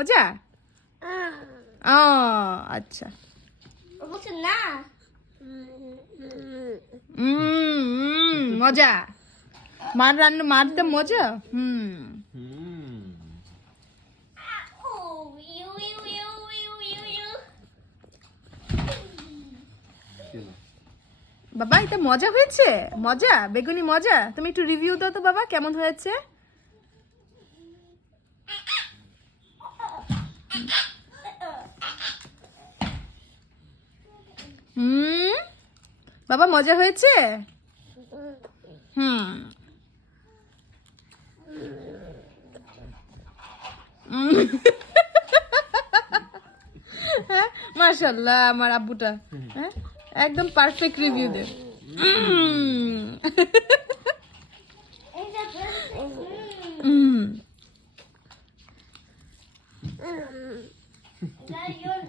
মজা? ও আচ্ছা। না মজা। মার রান্না মারতে মজা। বাবা এটা মজা হয়েছে? মজা? বেগুনি মজা? তুমি একটু রিভিউ দাও তো বাবা, কেমন হয়েছে? বাবা মজা হয়েছে? হ্যাঁ মাশাআল্লাহ আমার আব্বুটা হ্যাঁ একদম পারফেক্ট রিভিউ দে। You're